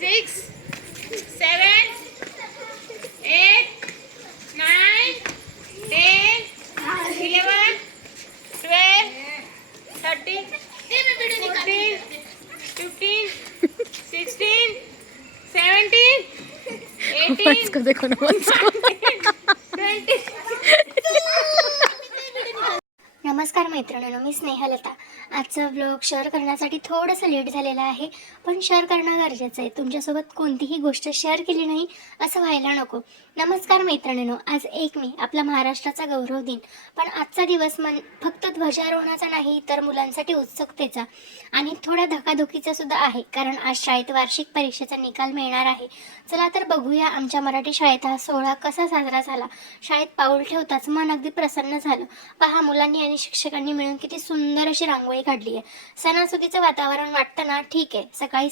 6, 7, 8, 9, 10, 11, 12, 13, 14, 15, 16, 17, 18, देखो ना 20. नमस्कार मैत्रिणींनो, मी स्नेहलता. आजचा व्लॉग शेअर करण्यासाठी थोडंसं लेट झालेला आहे, पण शेअर करणं गरजेचं आहे. तुमच्यासोबत कोणतीही गोष्ट शेअर केली नाही असं व्हायला नको. नमस्कार मैत्रिणींनो, आज 1 मे आपला महाराष्ट्राचा गौरव दिन. पण आजचा दिवस फक्त ध्वजारोहणाचा नाही तर मुलांसाठी उत्सुकतेचा आणि थोड्या धकाधकीचा सुद्धा आहे, कारण आज शाळेत वार्षिक परीक्षेचा निकाल मिळणार आहे. चला तर बघूया आमच्या मराठी शाळेत हा सोहळा कसा साजरा झाला. शाळेत पाऊल ठेवताच मन अगदी प्रसन्न झालं. पहा, मुलांनी आणि शिक्षकांनी मिळून किती सुंदर अशी रांगोळी काढली आहे. सणासुदीचं वातावरण वाटतं ना. ठीक आहे, सकाळी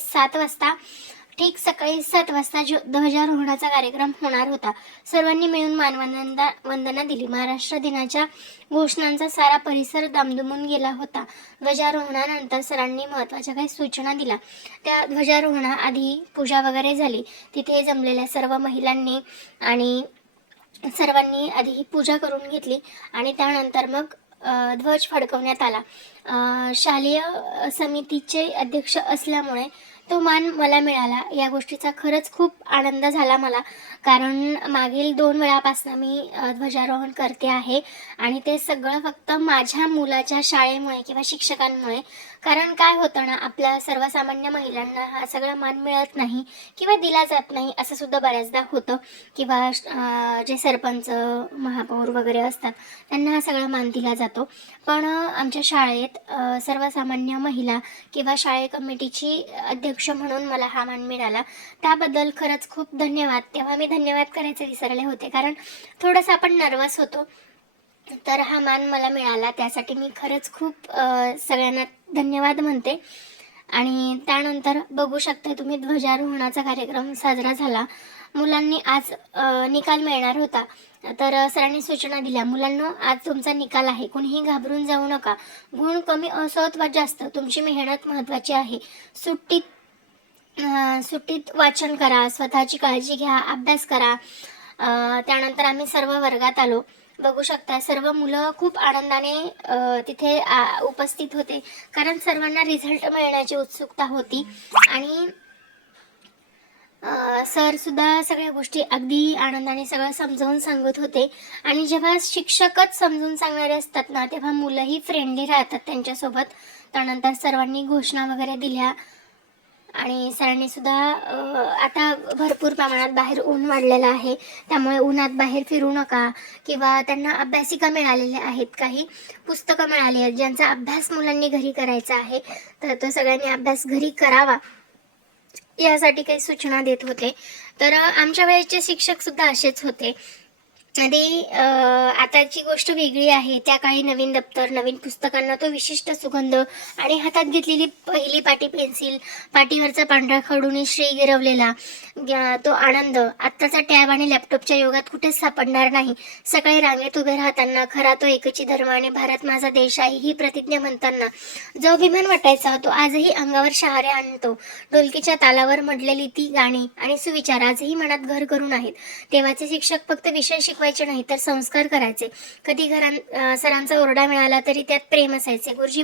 7 वाजता ध्वजारोहणाचा कार्यक्रम होणार होता. सर्वांनी मिळून वंदना दिली. महाराष्ट्र दिनाच्या घोषणांचा सारा परिसर दामदुमून गेला होता. ध्वजारोहणानंतर सरांनी महत्त्वाच्या काही सूचना दिल्या. त्या ध्वजारोहणाआधी पूजा वगैरे झाली. तिथे जमलेल्या सर्व महिलांनी आणि सर्वांनी आधी ही पूजा करून घेतली आणि त्यानंतर मग ध्वज फडकवण्यात आला. शालेय समितीचे अध्यक्ष असल्यामुळे तो मान मला मिळाला. या गोष्टीचा खरंच खूप आनंद झाला मला, कारण मागील 2 वेळापासून मी ध्वजारोहण करते आहे आणि ते सगळं फक्त माझ्या मुलाच्या शाळेमुळे किंवा शिक्षकांमुळे. कारण काय होतं ना, आपल्या सर्वसामान्य महिलांना हा सगळा मान मिळत नाही किंवा दिला जात नाही असं सुद्धा बऱ्याचदा होतं. किंवा जे सरपंच, महापौर वगैरे असतात त्यांना हा सगळा मान दिला जातो. पण आमच्या शाळेत सर्वसामान्य महिला किंवा शाळे कमिटीची अध्यक्ष म्हणून मला हा मान मिळाला. त्याबद्दल खरंच खूप धन्यवाद. तेव्हा मी धन्यवाद करायचे विसरले होते, कारण थोडंसं आपण नर्वस होतो. तर हा मान मला मिळाला, त्यासाठी मी खरंच खूप सगळ्यांना धन्यवाद म्हणते. आणि त्यानंतर बघू शकता तुम्ही, ध्वजारोहणाचा कार्यक्रम साजरा झाला. मुलांनी आज निकाल मिळणार होता, तर सरांनी सूचना दिल्या, मुलांनो आज तुमचा निकाल आहे, कोणीही घाबरून जाऊ नका. गुण कमी असो अथवा जास्त, तुमची मेहनत महत्त्वाची आहे. सुट्टीत वाचन करा, स्वतःची काळजी घ्या, अभ्यास करा. त्यानंतर आम्ही सर्व वर्गात आलो. बघू शकता सर्व मुलं खूप आनंदाने तिथे उपस्थित होते, कारण सर्वांना रिझल्ट मिळण्याची उत्सुकता होती. आणि सर सुद्धा सगळ्या गोष्टी अगदी आनंदाने सगळं समजावून सांगत होते. आणि जेव्हा शिक्षकच समजून सांगणारे असतात ना, तेव्हा मुलंही फ्रेंडली राहतात त्यांच्यासोबत. त्यानंतर सर्वांनी घोषणा वगैरे दिल्या आणि सरांनी सुद्धा आता भरपूर प्रमाणात बाहेर ऊन वाढलेलं आहे, त्यामुळे उन्हात बाहेर फिरू नका. किंवा त्यांना अभ्यासिका मिळालेल्या आहेत, काही पुस्तकं मिळाली आहेत, ज्यांचा अभ्यास मुलांनी घरी करायचा आहे, तर तो सगळ्यांनी अभ्यास घरी करावा यासाठी काही सूचना देत होते. तर आमच्या वेळेचे शिक्षक सुद्धा असेच होते. आधी आताची गोष्ट वेगळी आहे. त्या काळी नवीन दप्तर, नवीन पुस्तकांना तो विशिष्ट सुगंध आणि हातात घेतलेली पहिली पाटी पेन्सिल, पाटीवरचा पांढरा खडूने श्री गिरवलेला तो आनंद आत्ताचा टॅब आणि लॅपटॉपच्या युगात कुठेच सापडणार नाही. सकाळी रांगेत उभे राहताना, खरा तो एकची धर्म आणि भारत माझा देश आहे ही प्रतिज्ञा म्हणताना जो अभिमान वाटायचा तो आजही अंगावर शहारे आणतो. ढोलकीच्या तालावर म्हटलेली ती गाणी आणि सुविचार आजही मनात घर करून आहेत. तेव्हाचे शिक्षक फक्त विषय शिकवायचे नाही तर संस्कार करायचे. कधी सरांचा ओरडा मिळाला तरी त्यात प्रेम असायचे. गुरुजी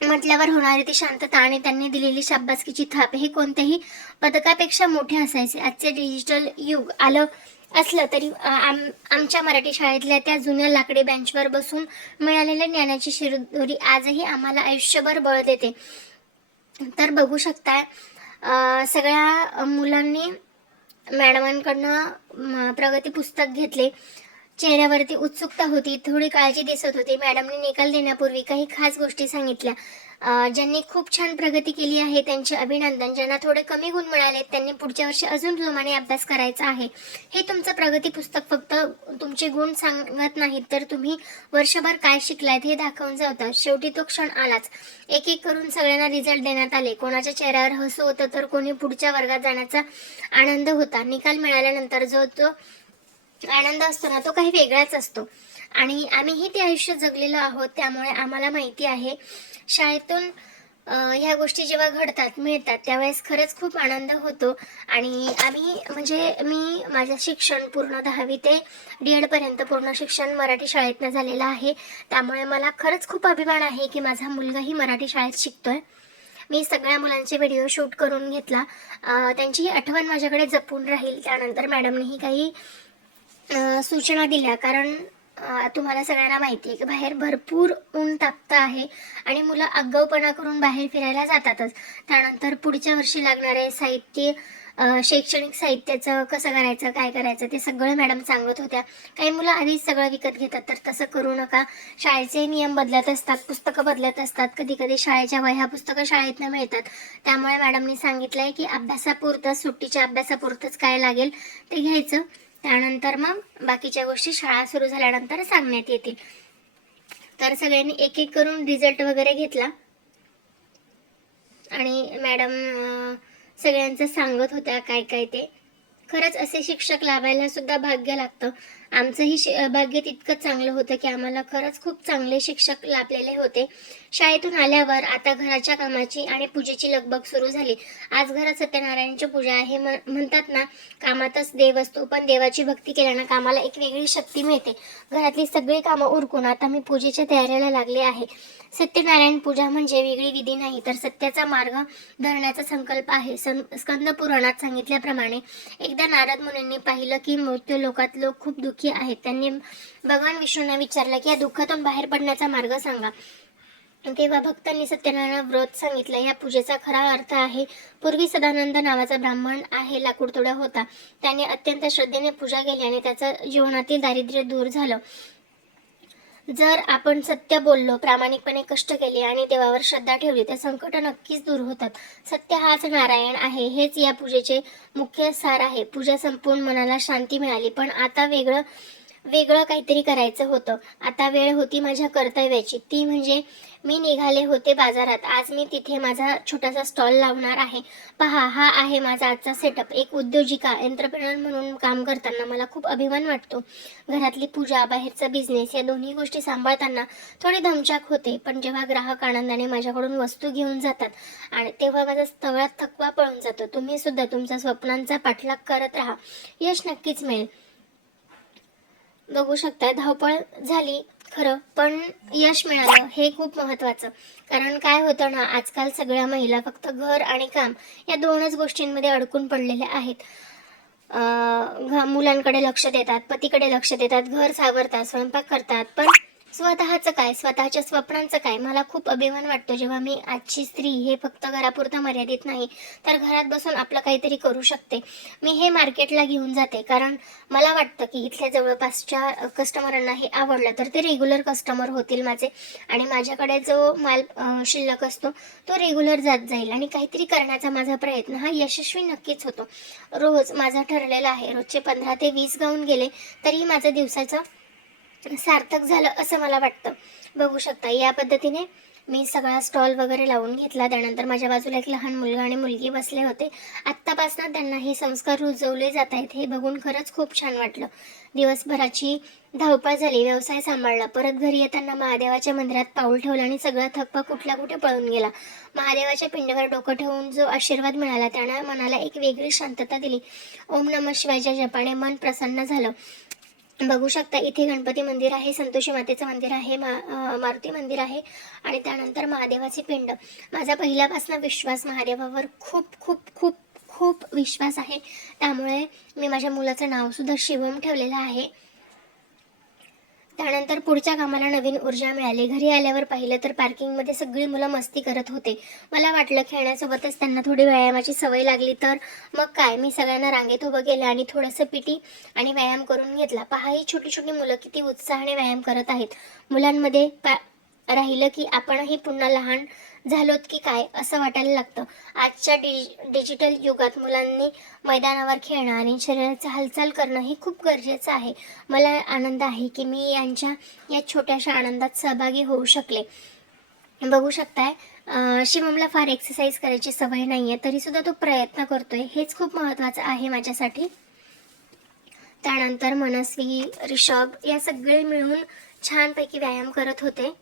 म्हटल्यावर होणारी ती शांतता आणि त्यांनी दिलेली शाबासकीची थाप हे कोणत्याही पदकापेक्षा मोठे असायचे. आजचे डिजिटल युग आलं असलं तरी आमच्या मराठी शाळेतल्या त्या जुन्या लाकडी बेंचवर बसून मिळालेल्या ज्ञानाची शिरदोरी आजही आम्हाला आयुष्यभर बळ देते. तर बघू शकता सगळ्या मुलांनी मॅडमांकडनं प्रगती पुस्तक घेतले. चेहऱ्यावरती उत्सुकता होती, थोडी काळजी दिसत होती. मॅडमने निकाल देण्यापूर्वी काही खास गोष्टी सांगितल्या. ज्यांनी खूप छान प्रगती केली आहे त्यांचे अभिनंदन. ज्यांना थोडे कमी गुण मिळाले त्यांनी पुढच्या वर्षी अजून जोमाने अभ्यास करायचा आहे. हे तुमचं प्रगती पुस्तक फक्त तुमचे गुण सांगत नाहीत, तर तुम्ही वर्षभर काय शिकलायत हे दाखवून जातात. शेवटी तो क्षण आलाच. एक एक करून सगळ्यांना रिझल्ट देण्यात आले. कोणाच्या चेहऱ्यावर हसू होतं तर कोणी पुढच्या वर्गात जाण्याचा आनंद होता. निकाल मिळाल्यानंतर जो आनंद असतो ना, तो काही वेगळाच असतो. आणि आम्हीही ते आयुष्य जगलेलो आहोत, त्यामुळे आम्हाला माहिती आहे. शाळेतून ह्या गोष्टी जेव्हा घडतात मिळतात त्यावेळेस खरंच खूप आनंद होतो. आणि आम्ही म्हणजे मी माझं शिक्षण पूर्ण 10वी ते D.Ed पर्यंत पूर्ण शिक्षण मराठी शाळेतनं झालेलं आहे. त्यामुळे मला खरंच खूप अभिमान आहे की माझा मुलगाही मराठी शाळेत शिकतोय. मी सगळ्या मुलांचे व्हिडिओ शूट करून घेतला. त्यांची ही आठवण माझ्याकडे जपून राहील. त्यानंतर मॅडमनेही काही सूचना दिल्या, कारण तुम्हाला सगळ्यांना माहिती आहे की बाहेर भरपूर ऊन तापतं आहे आणि मुलं आगाऊपणा करून बाहेर फिरायला जातातच. त्यानंतर पुढच्या वर्षी लागणारे साहित्य, शैक्षणिक साहित्याचं कसं करायचं, काय करायचं ते सगळं मॅडम सांगत होत्या. काही मुलं आधीच सगळं विकत घेतात, तर तसं करू नका. शाळेचे नियम बदलत असतात, पुस्तकं बदलत असतात, कधी कधी शाळेच्या वह्या पुस्तकं शाळेतनं मिळतात. त्यामुळे मॅडमनी सांगितलं आहे की अभ्यासापुरतं, सुट्टीच्या अभ्यासापुरतंच काय लागेल ते घ्यायचं. त्यानंतर मग बाकीच्या गोष्टी शाळा सुरू झाल्यानंतर सांगण्यात येतील. तर सगळ्यांनी एक एक करून रिझल्ट वगैरे घेतला आणि मॅडम सगळ्यांचं सांगत होत्या काय काय ते. खरंच असे शिक्षक लाभायला सुद्धा भाग्य लागतं. आमचंही भाग्य तितकंच चांगलं होतं की आम्हाला खरंच खूप चांगले शिक्षक लाभलेले होते. शाळेतून आल्यावर आता घराच्या कामाची आणि पूजेची लगबग सुरू झाली. आज घरात सत्यनारायणची पूजा आहे. म्हणतात ना, कामातच देव असतो, पण देवाची भक्ती केल्यानं कामाला एक वेगळी शक्ती मिळते. घरातली सगळी कामं उरकून आता मी पूजेच्या तयारीला लागले आहे. सत्यनारायण पूजा म्हणजे वेगळी विधी नाही, तर सत्याचा मार्ग धरण्याचा संकल्प आहे. स्कंद पुराणात सांगितल्याप्रमाणे एकदा नारद मुनींनी पाहिलं की मृत्यू लोकात लोक खूप दुःखी आहेत. त्यांनी भगवान विष्णूंना विचारलं की या दुःखातून बाहेर पडण्याचा मार्ग सांगा. तेव्हा भक्तांनी सत्यनारायण व्रत सांगितलं. या पूजेचा खरा अर्थ आहे, पूर्वी सदानंद नावाचा ब्राह्मण आहे, लाकूडतोडा होता. त्याने अत्यंत श्रद्धेने पूजा केली आणि त्याचं जीवनातील दारिद्र्य दूर झालं. जर आपण सत्य बोललो, प्रामाणिकपणे कष्ट केले आणि देवावर श्रद्धा ठेवली तर संकट नक्कीच दूर होतात. सत्य हाच नारायण आहे, हेच या पूजेचे मुख्य सार आहे. पूजा संपून मनाला शांती मिळाली, पण आता वेगळं काहीतरी करायचं होतं. आता वेळ होती माझ्या कर्तव्याची, ती म्हणजे मी निघाले होते बाजारात. आज मी तिथे माझा छोटासा स्टॉल लावणार आहे. पहा, हा आहे माझा आजचा सेटअप. एक उद्योजिका, एंटरप्रेनर म्हणून काम करताना मला खूप अभिमान वाटतो. घरातली पूजा, बाहेरचा बिझनेस या दोन्ही गोष्टी सांभाळताना थोडी दमछाक होते, पण जेव्हा ग्राहक आनंदाने माझ्याकडून वस्तू घेऊन जातात आणि तेव्हा माझा सगळा थकवा पळून जातो. तुम्ही सुद्धा तुमच्या स्वप्नांचा पाठलाग करत राहा, यश नक्कीच मिळेल. बघू शकता, धावपळ झाली खरं, पण यश मिळालं हे खूप महत्त्वाचं. कारण काय होतं ना, आजकाल सगळ्या महिला फक्त घर आणि काम या दोनच गोष्टींमध्ये अडकून पडलेल्या आहेत. मुलांकडे लक्ष देतात, पतीकडे लक्ष देतात, घर सावरतात, स्वयंपाक करतात, पण स्वतःचं काय, स्वतःच्या स्वप्नांचं काय. मला खूप अभिमान वाटतो जेव्हा मी आजची स्त्री हे फक्त घरापुरता मर्यादित नाही, तर घरात बसून आपलं काहीतरी करू शकते. मी हे मार्केटला घेऊन जाते, कारण मला वाटतं की इथल्या जवळपासच्या कस्टमरांना हे आवडलं तर ते रेग्युलर कस्टमर होतील माझे, आणि माझ्याकडे जो माल शिल्लक असतो तो रेग्युलर जात जाईल आणि काहीतरी करण्याचा माझा प्रयत्न हा यशस्वी नक्कीच होतो. रोज माझा ठरलेला आहे, रोजचे 15 ते 20 गाऊन गेले तरी माझं दिवसाचं सार्थक झालं असं मला वाटतं. बघू शकता, या पद्धतीने मी सगळा स्टॉल वगैरे लावून घेतला. त्यानंतर माझ्या बाजूला एक लहान मुलगा आणि मुलगी बसले होते. आत्तापासून त्यांना हे संस्कार रुजवले जात आहेत हे बघून खरंच खूप छान वाटलं. दिवसभराची धावपळ झाली, व्यवसाय सांभाळला, परत घरी येताना महादेवाच्या मंदिरात पाऊल ठेवलं आणि सगळा थकवा कुठल्या कुठे पळून गेला. महादेवाच्या पिंडीवर डोकं ठेवून जो आशीर्वाद मिळाला त्यानं मनाला एक वेगळी शांतता दिली. ओम नमः शिवायच्या जपाने मन प्रसन्न झालं. बघू शकता, इथे गणपती मंदिर आहे, संतोषी मातेचं मंदिर आहे, मारुती मंदिर आहे आणि त्यानंतर महादेवाचे पिंड. माझा पहिल्यापासून विश्वास महादेवावर खूप खूप खूप खूप विश्वास आहे. त्यामुळे मी माझ्या मुलाचं नाव सुद्धा शिवम ठेवलेलं आहे. त्यानंतर पुढच्या कामाला नवीन ऊर्जा मिळाली. घरी आल्यावर पाहिलं तर पार्किंगमध्ये सगळी मुलं मस्ती करत होते. मला वाटलं खेळण्यासोबतच त्यांना थोडी व्यायामाची सवय लागली तर. मग काय, मी सगळ्यांना रांगेत उभं केलं आणि थोडंसं पीटी आणि व्यायाम करून घेतला. पहा, ही छोटी छोटी मुलं किती उत्साहाने व्यायाम करत आहेत. मुलांमध्ये राहिलं की आपणही पुन्हा लहान झालोत की काय असं वाटायला लागतं. आजच्या डिजिटल युगात मुलांनी मैदानावर खेळणं आणि शरीराची हालचाल करणं हे खूप गरजेचं आहे. मला आनंद आहे की मी यांच्या या छोट्याशा आनंदात सहभागी होऊ शकले. बघू शकताय, शिवमला फार एक्सरसाइज करायची सवय नाही आहे, तरीसुद्धा तो प्रयत्न करतोय, हेच खूप महत्त्वाचं आहे माझ्यासाठी. त्यानंतर मनस्वी, ऋषभ या सगळे मिळून छानपैकी व्यायाम करत होते.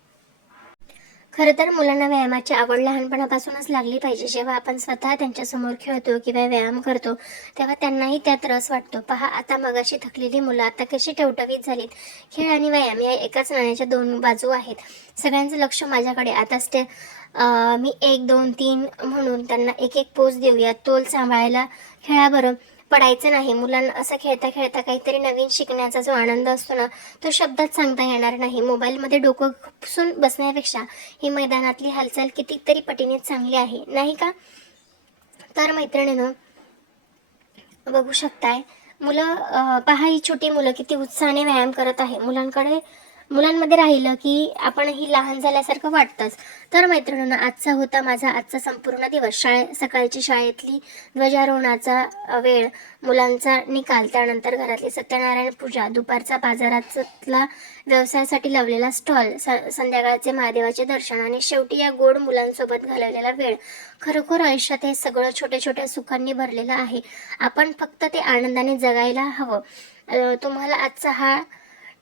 खरं तर मुलांना व्यायामाची आवड लहानपणापासूनच लागली पाहिजे. जेव्हा आपण स्वतः त्यांच्यासमोर खेळतो किंवा व्यायाम करतो तेव्हा त्यांनाही त्यात रस वाटतो. पहा आता मगाशी थकलेली मुलं आता कशी टवटवीत झालीत. खेळ आणि व्यायाम या एकाच नाण्याच्या दोन बाजू आहेत. सगळ्यांचं लक्ष माझ्याकडे. आता मी 1 2 3 म्हणून त्यांना एक एक पोज देऊया. तोल सांभाळायला खेळा बरं. पडायचं नाही. मुलांना असं खेळता खेळता काहीतरी नवीन शिकण्याचा जो आनंद असतो ना तो शब्दात सांगता येणार नाही. मोबाईलमध्ये डोकं खुपसून बसण्यापेक्षा ही मैदानातली हालचाल कितीतरी पटीने चांगली आहे, नाही का? तर मैत्रिणींनो, बघू शकताय पहा ही छोटी मुलं किती उत्साहाने व्यायाम करत आहे. मुलांमध्ये राहिलं की आपणही लहान झाल्यासारखं वाटतंच. तर मैत्रिणींनो, आजचा संपूर्ण दिवस सकाळची शाळेतली ध्वजारोहणाचा वेळ, मुलांचा निकाल, त्यानंतर घरातली सत्यनारायण पूजा, दुपारचा बाजारातला व्यवसायासाठी लावलेला स्टॉल, संध्याकाळचे महादेवाचे दर्शन आणि शेवटी या गोड मुलांसोबत घालवलेला वेळ. खरोखर आयुष्यात हे सगळं छोट्या छोट्या सुखांनी भरलेलं आहे. आपण फक्त ते आनंदाने जगायला हवं. तुम्हाला आजचा हा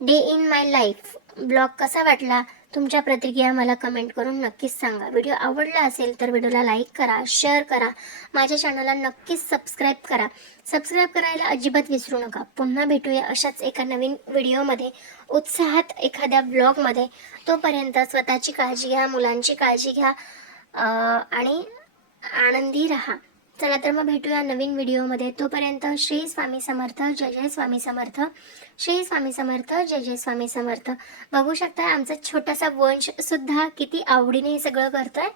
day in my life blog कसा वाटला? तुमच्या प्रतिक्रिया मला कमेंट करून नक्कीच सांगा. व्हिडिओ आवडला असेल तर व्हिडिओला लाईक करा, शेअर करा, माझ्या चॅनलला नक्कीच सबस्क्राईब करा. सबस्क्राईब करायला अजिबात विसरू नका. पुन्हा भेटूया अशाच एका नवीन व्हिडिओमध्ये, उत्साहात एखाद्या ब्लॉगमध्ये. तोपर्यंत स्वतःची काळजी घ्या, मुलांची काळजी घ्या आणि आनंदी राहा. चला तर मग भेटूया नवीन व्हिडिओमध्ये. तोपर्यंत श्री स्वामी समर्थ, जय जय स्वामी समर्थ. श्री स्वामी समर्थ, जय जय स्वामी समर्थ. बघू शकता आमचा छोटासा वंश सुद्धा किती आवडीने हे सगळं करतोय.